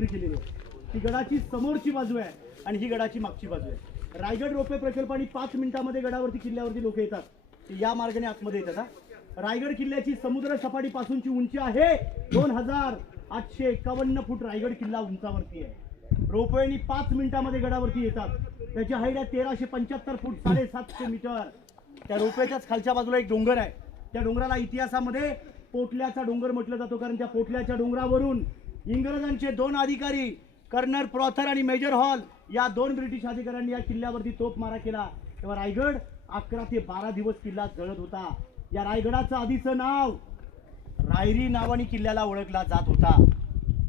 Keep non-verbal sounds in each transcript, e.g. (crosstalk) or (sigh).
Entry केलेली आहे. ही गडाची समोरची बाजू आहे आणि ही गडाची मागची बाजू आहे. रायगड रोपे प्रकल्प आणि पाच मिनिटामध्ये गडावरती किल्ल्यावरती लोक येतात. ते या मार्गाने आतमध्ये येतात हा. रायगड किल्ल्याची समुद्र सपाटीपासूनची उंची आहे. दोन हजार आठशे एकावन्न फूट रायगड किल्ला उंचावरती आहे. रोपवेनी पाच मिनिटामध्ये गडावरती येतात. त्याची हाईट आहे तेराशे पंच्याहत्तर फूट साडेसातशे मीटर त्या रोपवेच्याच खालच्या बाजूला एक डोंगर आहे. त्या डोंगराला इतिहासामध्ये पोटल्याचा डोंगर म्हटलं जातो कारण त्या पोटल्याच्या डोंगरावरून इंग्रजांचे दोन अधिकारी कर्नल प्रॉथर आणि मेजर हॉल या दोन ब्रिटिश अधिकाऱ्यांनी या किल्ल्यावरती तोप मारा केला. तेव्हा रायगड अकरा ते बारा दिवस किल्ला जळत होता. या रायगडाचं आधीचं नाव रायरी नावाने किल्ल्याला ओळखला जात होता.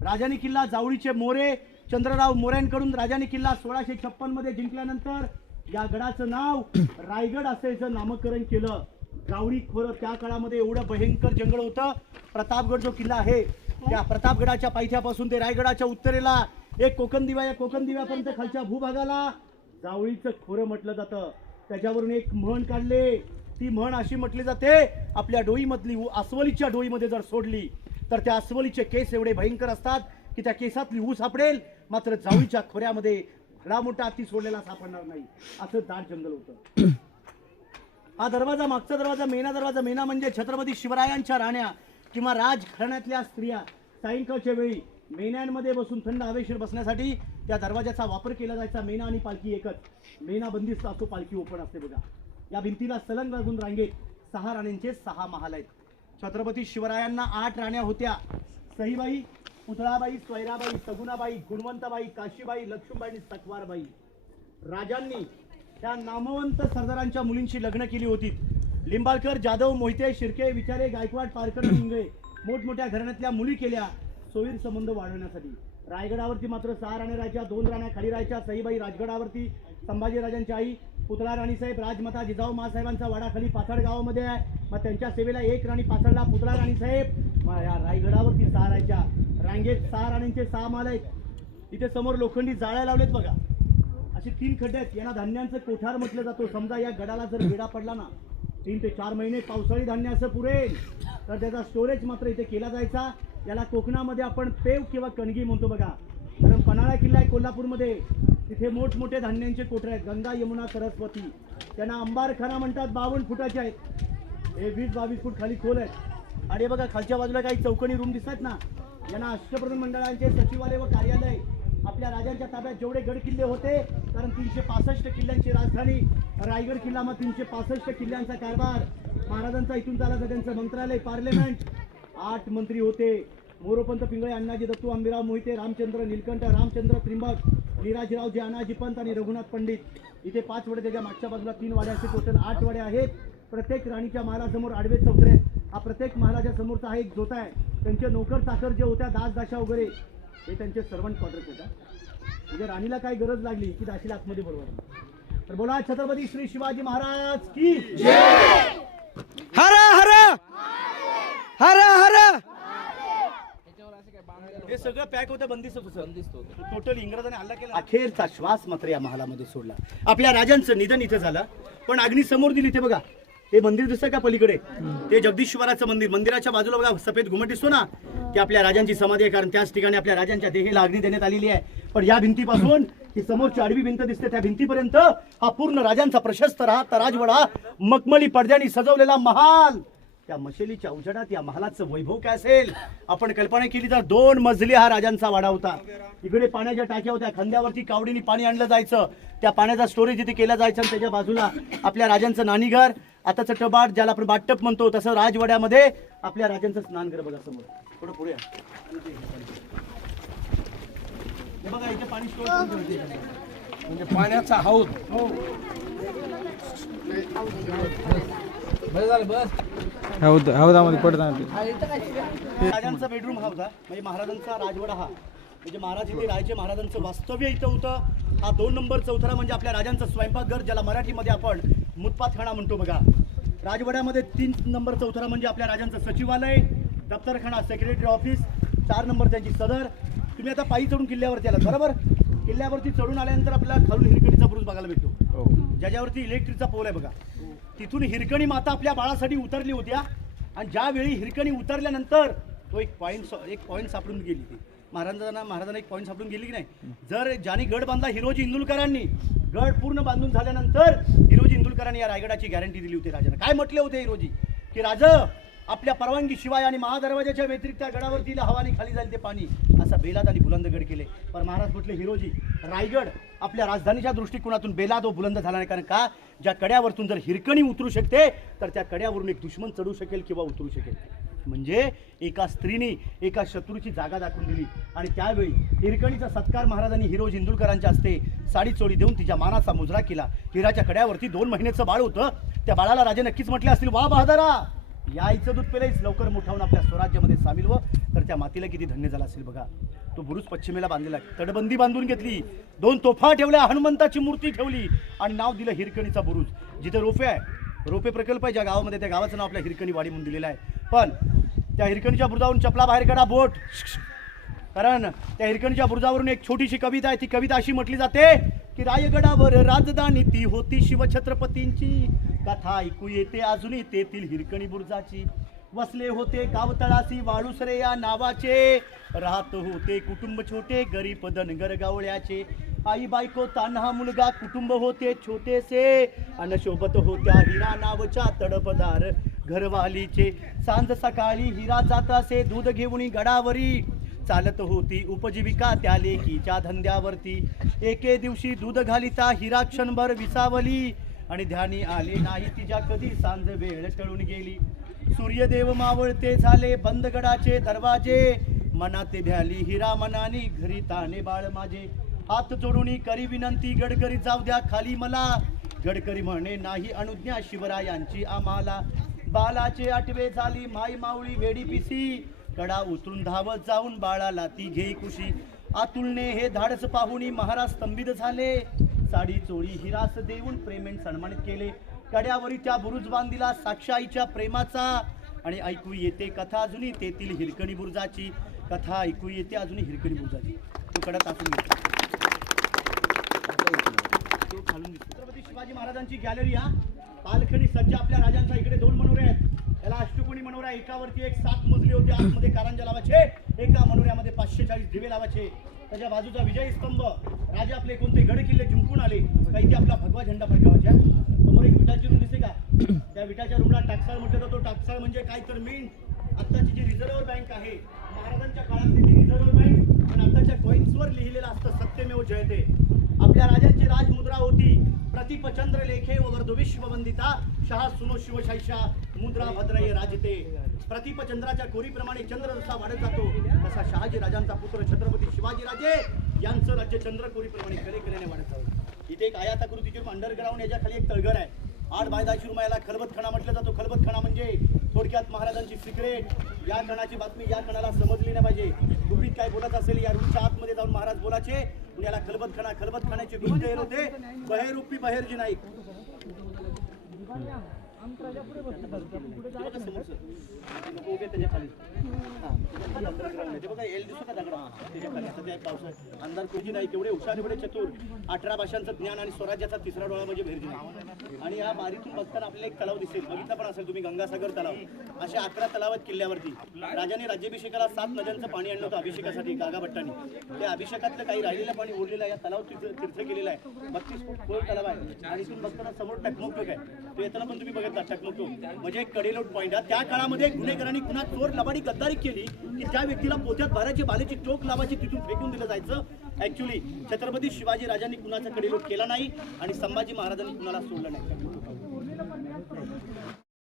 राजाने किल्ला जावळीचे मोरे चंद्रराव मोऱ्यांकडून राजाने किल्ला सोळाशे छप्पनमध्ये जिंकल्यानंतर या गडाचं नाव रायगड असं याचं नामकरण केलं. जावळी खोरं त्या काळामध्ये एवढं भयंकर जंगल होतं. प्रतापगड जो किल्ला आहे त्या प्रतापगडाच्या पायथ्यापासून ते रायगडाच्या उत्तरेला एक कोकण दिवा या कोकण दिव्यापर्यंत खालच्या भूभागाला जावळीचं खोरं म्हटलं जातं. त्याच्यावरून एक म्हण काढले. ती म्हण अशी म्हटली जाते आपल्या डोईमधली अस्वलीच्या डोईमध्ये जर सोडली तर त्या अस्वलीचे केस एवढे भयंकर असतात की त्या केसातली ऊस सापडेल. मात्र जावळीच्या खोऱ्यामध्ये एवढा मोठा हत्ती सोडलेला सापडणार नाही. असं दाट जंगल होतं. (clears throat) हा दरवाजा मागचा दरवाजा मेना दरवाजा मेना म्हणजे छत्रपती शिवरायांच्या राण्या. किंवा राजघराण्यातल्या स्त्रिया सायंकाळच्या वेळी मेन्यांमध्ये बसून थंड हवेशीर बसण्यासाठी त्या दरवाजाचा वापर केला जायचा. मेना आणि पालखी एकच. मेना बंदिस्त असतो पालखी ओपन असते बघा. या भिंतीला सलंग लागून रांगेत सहा राण्यांचे सहा महाल आहेत. छत्रपती शिवरायांना आठ राण्या होत्या. सईबाई पुतळाबाई स्वैराबाई सगुणाबाई गुणवंताबाई काशीबाई लक्ष्मीबाई आणि तकवारबाई राजांनी त्या नामवंत सरदारांच्या मुलींशी लग्न केली होती. लिंबाळकर जाधव मोहिते शिर्के विचारे गायकवाड पारकर मुंगे इंगळे मोठमोठ्या घराण्यातल्या मुली केल्या सोयीर संबंध वाढवण्यासाठी. रायगडावरती मात्र सहा राण्या राहायच्या दोन राण्या खाली राहायच्या. सईबाई राजगडावरती संभाजीराजांची आई पुतळा राणीसाहेब राजमाता जिजाऊ मासाहेबांचा वाडा खाली पाथड गावामध्ये आहे. मग त्यांच्या सेवेला एक राणी पाथडला पुतळा राणीसाहेब मग या रायगडावरती सहा राहायच्या. रांगेत सहा राणींचे सहा माल आहेत. इथे समोर लोखंडी जाळ्या लावलेत बघा. असे तीन खड्डे आहेत. यांना धान्यांचं कोठार म्हटलं जातो. समजा या गडाला जर वेडा पडला ना तीन ते चार महिने पावसाळी धान्य असं पुरेल. तर त्याचा स्टोरेज मात्र इथे केला जायचा. याला कोकणामध्ये आपण पेव किंवा कणगी म्हणतो बघा. कारण पन्हाळा किल्ला आहे कोल्हापूरमध्ये. तिथे मोठमोठे धान्यांचे कोठरे आहेत? गंगा यमुना सरस्वती. त्यांना अंबारखाना म्हणतात बावन्न फुटाचे आहेत. हे वीस बावीस फूट खाली खोल आहेत. आणि बघा खालच्या बाजूला काही चौकणी रूम दिसतात ना? यांना अष्टप्रधान मंडळांचे सचिवालय व कार्यालय. आपल्या राजांच्या ताब्यात जेवढे गड किल्ले होते कारण तीनशे पासष्ट किल्ल्यांची राजधानी रायगड किल्ला मग तीनशे पासष्ट किल्ल्यांचा कारभार. महाराजांचा इथून चालायचा त्यांचं मंत्रालय पार्लमेंट आठ मंत्री होते. मोरोपंत पिंगळे अण्णाजी दत्तू आंबीराव मोहिते रामचंद्र निलकंठ रामचंद्र त्रिंबक निराजीरावजी अनाजी पंत आणि रघुनाथ पंडित. इथे पाच वडे त्याच्या मागच्या बाजूला तीन वाड्या असे टोटल आठ वडे आहेत. प्रत्येक राणीच्या महालासमोर आडवे चौथरे. हा प्रत्येक महाराजासमोरचा हा एक जोता आहे. त्यांचे नोकर चाकर जे होत्या दास दाशा वगैरे हे त्यांचे सर्वंट क्वार्टर्स होता. म्हणजे राणीला काय गरज लागली की दाशीला आतमध्ये बोलवा तर बोला छत्रपती श्री शिवाजी महाराज की हर हर! हर हर! हे सगळं पॅक होतं बंदिस्त होतं टोटल इंग्रजांनी हल्ला केला. अखेरचा श्वास मात्र या महालामध्ये सोडला. आपल्या राजांचं निधन इथे झालं. पण अग्नी समोर दिली इथे बघा. हे मंदिर दिसतं का पलीकडे? ते जगदीश्वराचं मंदिर. मंदिराच्या बाजूला बघा सफेद घुमट दिसतो ना? की आपल्या राजांची समाधी आहे कारण त्याच ठिकाणी आपल्या राजांच्या देहेला अग्नी देण्यात आलेली आहे. पण या भिंतीपासून ही समोरची आडवी भिंत दिसते. त्या भिंतीपर्यंत हा पूर्ण राजांचा प्रशस्त राहता राजवाडा मखमली पडद्याने सजवलेला महाल. त्या मशेलीच्या उजेडात या महालाचं वैभव काय असेल? आपण कल्पना केली तर दोन मजली हा राजांचा वाडा होता. इकडे पाण्याच्या टाक्या होत्या. खांद्यावरती कावडीने पाणी आणलं जायचं. त्या पाण्याचा स्टोरेज इथे केला जायचा आणि त्याच्या बाजूला आपल्या राजांचं नाणीघर आताचं टबाट ज्याला आपण बाटप म्हणतो तसं राजवाड्यामध्ये आपल्या राजांचं स्नानघर बघा समोर. थोडं पुढे. हे बघा इथे पाणी स्टोर. म्हणजे पाण्याचा हौद हो बस झालं बस. हौद हौदामध्ये राजांचा बेडरूम हा होता. म्हणजे महाराजांचा राजवाडा हा. म्हणजे महाराज इथे राहायचे महाराजांचं वास्तव्य इथं होतं. हा दोन नंबर चौथरा म्हणजे आपल्या राजांचं स्वयंपाकघर ज्याला मराठीमध्ये आपण मुतपातखाना म्हणतो बघा. राजवाड्यामध्ये तीन नंबर चौथरा म्हणजे आपल्या राजांचं सचिवालय. दप्तरखाना सेक्रेटरी ऑफिस चार नंबर त्यांची सदर. तुम्ही आता पायी चढून किल्ल्यावरती आलात बरोबर? किल्ल्यावरती चढून आल्यानंतर आपल्याला खालून हिरकणीचा बुरुज बघायला भेटतो. ज्याच्यावरती इलेक्ट्रिकचा पोल आहे बघा. तिथून हिरकणी माता आपल्या बाळासाठी उतरली होत्या. आणि ज्यावेळी हिरकणी उतरल्यानंतर तो एक पॉईंट एक पॉईंट सापडून गेली ती. महाराजांना महाराजांना एक पॉईंट सापडून गेली की नाही? जर ज्यांनी गड बांधला हिरोजी इंदुलकरांनी गड पूर्ण बांधून झाल्यानंतर हिरोजी इंदुलकरांनी या रायगडाची गॅरंटी दिली होती राजाने काय म्हटले होते हिरोजी? की राज आपल्या परवानगी शिवाय आणि महादरवाजाच्या व्यतिरिक्त त्या गडावरती हवानी खाली जाईल ते पाणी. असा बेलाद आणि बुलंदगड केले. पण महाराज म्हटले हिरोजी रायगड आपल्या राजधानीच्या दृष्टिकोनातून बेलाद व बुलंद झाला नाही. कारण का? ज्या कड्यावरतून जर हिरकणी उतरू शकते तर त्या कड्यावरून एक दुश्मन चढू शकेल किंवा उतरू शकेल. म्हणजे एका स्त्रीने एका शत्रूची जागा दाखवून दिली. आणि त्यावेळी हिरकणीचा सत्कार महाराजांनी हिरोज इंदुरकरांच्या हस्ते साडी चोरी देऊन तिच्या मानाचा मुजरा केला. हिराच्या कड्यावरती दोन महिन्याचं बाळ होतं. त्या बाळाला राजे नक्कीच म्हटले असतील वा बहादरा या आईचं दूध पेलाईच लवकर मोठावून आपल्या स्वराज्यामध्ये सामील व तर त्या मातीला किती धन्य झाला असेल बघा. तो बुरुज पश्चिमेला बांधलेला आहे. तटबंदी बांधून घेतली. दोन तोफा ठेवल्या. हनुमंताची मूर्ती ठेवली. आणि नाव दिलं हिरकणीचा बुरुज. जिथे रोपे आहे. रोपे प्रकल्प आहे ज्या गावामध्ये. त्या गावाचं नाव आपल्या हिरकणी वाडी म्हणून दिलेलं आहे. पण त्या हिरकणीच्या बुरुजावरून चपला बाहेर काढा. बोट. कारण त्या हिरकणीच्या बुरुजावरून एक छोटीशी कविता आहे. ती कविता अशी म्हटली जाते की रायगडावर राजधानी ती होती शिवछत्रपतींची. कथा ऐकू येते अजूनही तेथील हिरकणी बुरुजाची. वसले होते गावतळासी वाळुसरे या नावाचे. राहत होते कुटुंब छोटे गरीब धनगर गावळ्याचे आई बायको तान्हा मुलगा कुटुंब होते छोटेसे. अन शोभत होत्या हिरा नावच्या तडपदार घरवालीचे. सांज सकाळी हिरा जात असे दूध घेऊन गडावरी. चालत होती. उपजीविका त्या लेकीच्या धंद्यावरती. एके दिवशी दूध घालिता हिरा क्षणभर विसावली. आणि ध्यानी आले नाही तिच्या कधी सांज वेळ टळून गेली. सूर्यदेव मावळते झाले बंदगडाचे दरवाजे. मनाते भ्याली हिरा मनानी घरी ताने बाळ माझे. हात जोडून करी विनंती गडकरी जाऊ द्या खाली मला. गडकरी म्हणे नाही अनुज्ञा शिवरायांची आम्हाला. बालाचे आठवे झाली माई माऊळी वेडी पिसी. कडा उतरून धावत जाऊन बाळाला ती घे कुशी आतुलने हे धाडस पाहुणी महाराज स्तंभित झाले. साडी चोळी हिरास देऊन प्रेमेन सन्मानित केले. कड्यावरी त्या बुरुज बांधिला साक्षाईच्या प्रेमाचा. आणि ऐकू येते कथा अजूनही तेथील हिरकणी बुरुजाची. कथा ऐकू येते अजूनही हिरकणी बुरुजाची. तो कडा तासून घेतो. तो खालून दिसतो. छत्रपती शिवाजी महाराजांची गॅलरी हा. पालखणी सज्ज आपल्या राजांचा इकडे दोन मनोरे आहेत. याला अष्टकोणी मनोरा एकावरती एक सात मजली होती. आतमध्ये कारंजा लावायचे एका मनोऱ्यामध्ये पाचशे चाळीस दिवे लावायचे. त्याच्या बाजूचा विजयी स्तंभ. राजा आपले कोणते गड किल्ले जिंकून आले काही ते आपला भगवा झेंडा फडकावायच्या. समोर एक विटाची रूम दिसते का? त्या विटाच्या रूमला टाकसाळ म्हटलं जातो. टाकसाळ म्हणजे काय तर मेन आत्ताची जी रिझर्व्ह बँक आहे महाराजांच्या काळातली ती रिझर्व्ह बँक आणि आताच्या कॉईन्सवर लिहिलेलं असतं सत्यमेव जयते. आपल्या राजांचे राज प्रतिपचंद्र लेखे व वर्ध विश्ववंदिता शहा सुनो शिवशाईशा मुद्रा भद्रय राजते प्रतिपचंद्राच्या कोरीप्रमाणे चंद्र जसा वाढत जातो तसा शहाजी राजांचा पुत्र छत्रपती शिवाजी राजे यांचं राज्य चंद्र कोरीप्रमाणे कले कलेने वाढत जातो इथे एक आयाताकृतीची अंडरग्राऊंड याच्या खाली एक तळघर आहे आठ बाय दहाशे रुपयाला खलबत खणा म्हटलं जातो खलबत खणा म्हणजे थोडक्यात महाराजांची सिक्रेट या कणाची बातमी या कणाला समजली नाही पाहिजे गुपित काय बोलत असेल या रूमच्या आतमध्ये जाऊन महाराज बोलाचे याला खलबत खणा खलबत खाण्याचे गुप्त होते बहेरूपी बहेरजी नाईक. बघा समोरचं. नको उभे त्याच्याखाली. underground आहे. ते बघा, एल दिसतो का दगडा? त्याच्याखाली. आता ते पावसाळ्यात. अंधार कुठे नाही. तेवढे हुशार एवढे चतुर. अठरा भाषांचं ज्ञान आणि स्वराज्याचा तिसरा डोळा म्हणजे नाही. आणि या बारीतून बघताना आपल्याला एक तलाव दिसेल. बघितला पण असेल तुम्ही गंगासागर तलाव. असे अकरा तलाव आहेत किल्ल्यावरती. राजाने राज्याभिषेकाला सात नद्यांचं पाणी आणलं होतं अभिषेकासाठी गागा भट्टांनी त्या अभिषेकातलं काही राहिलेलं पाणी आहे. या तलाव तीर्थ तीर्थ केलेलं आहे. बत्तीस फूट खोल तलाव आहे. आणि इथून बघताना समोर टकमक टोक आहे. तो येताना पण तुम्ही बघितला अटकलो टोक म्हणजे एक कडेलोट पॉईंट आहे त्या काळामध्ये गुन्हेगारांनी पुन्हा चोर लबाडी गद्दारी केली. की त्या व्यक्तीला पोत्यात भरायची बालेची टोक लावायची तिथून फेकून दिलं जायचं. ऍक्च्युली छत्रपती शिवाजी राजांनी कुणाचा कडेलोट केला नाही आणि संभाजी महाराजांनी कुणाला सोडलं नाही.